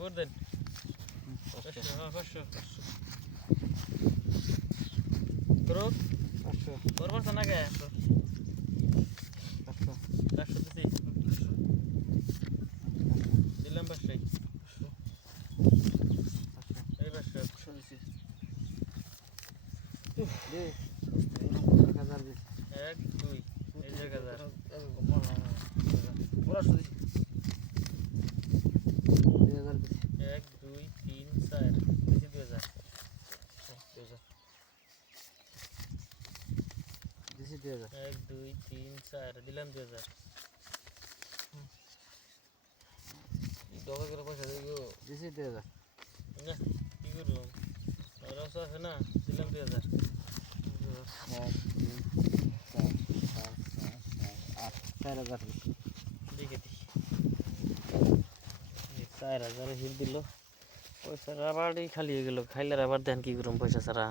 vote দেন 500 করো 500 করবার না গে 500 দিছি দিলাম 500 এই 500 দিছি দে 1000 দিছি 1 2 এই 1000 ওরা শুধু 2000 দিছি 1 2 3 4 দিছি 2000 দিছি 2000 1 2 3 4 দিলাম 2000 এই দোকা করে পয়সা দিও দিছি 2000 না কি করব আর আছে না দিলাম 2000 1 2 4 5 6 7 8 4000 দেখে দি 4000 হিল দিল পয়সা আবারই খালি হয়ে গেল খাইলে আবার দেন কি করুম পয়সা ছাড়া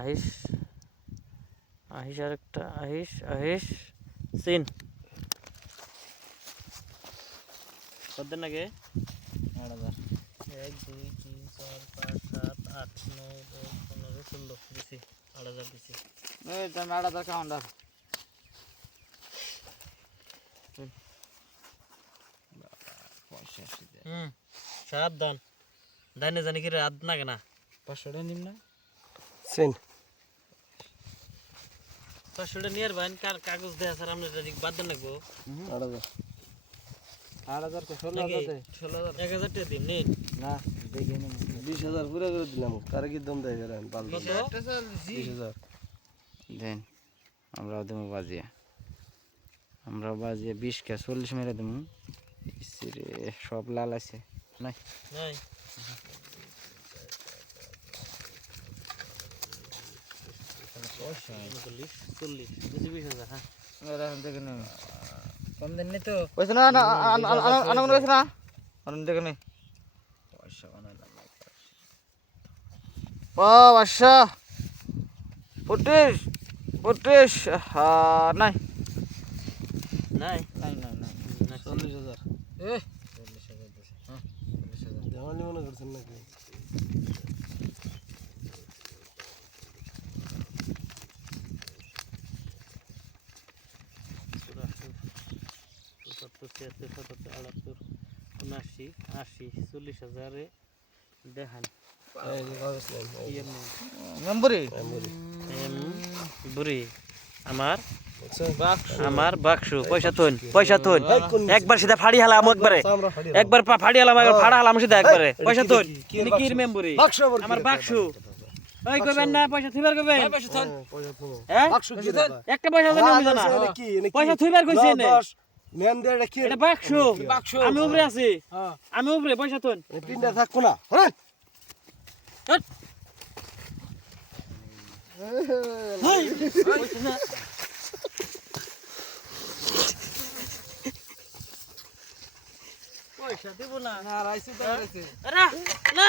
আহিস আহিস আরেকটা আহিস সিন কত দেন আগে 8000 1 2 3 4 5 7 8 9 10 15 16 দিছি 8000 দিছি এই দাম 8000 কাউন্টার সাবধান দাইনে জানি কি রাত না কেনা 500 টাকা নিম না সেন 500 টাকা নিয়ার বাইন কাগজ দেয়া স্যার আমরা যদি বাদ দেন লাগবো 8000 কে 16000 1000 টাকা দিন নিন না দেখে নিন 20000 পুরো করে দিলাম কার কি দম দেয় করেন 20000 দেন আমরা দেবো বাজিয়া 20 কে 40 মেরে দেবো ইসরে সব লাল আছে নাই নাই 40 20000 হ্যাঁ এরা দেখে নে কম দেন নি তো পয়সা না আনা মনে হইছে না আন দেখে নে পয়সা বানাইলাম ও বাদশা 45 হ্যাঁ নাই নাই নাই নাই নাই 40000 এ 40000 দিছে হ্যাঁ 40000 দেওয়ানি মনে করছেন নাকি দেখান আমার বাক্সু পয়সা থন একবার সিধা ফাড়ি হালাম একবার ফাড়ি হালাম ফাড়া হালাম সিধা একবারে পয়সা থন কি মেম্বরি আমার বাক্সু ওই কইবেন না পয়সা থইবার কইবেন পয়সা থন হ্যাঁ একটা পয়সা দেন না পয়সা থইবার কইছে নে মেম দে এটা কি এটা বাক্সু আমি উপরে আছি আমি উপরে পয়সা থন পিন্ডা থাকো না পয়সা দেব না না রাইছে তো রাইছে আরে না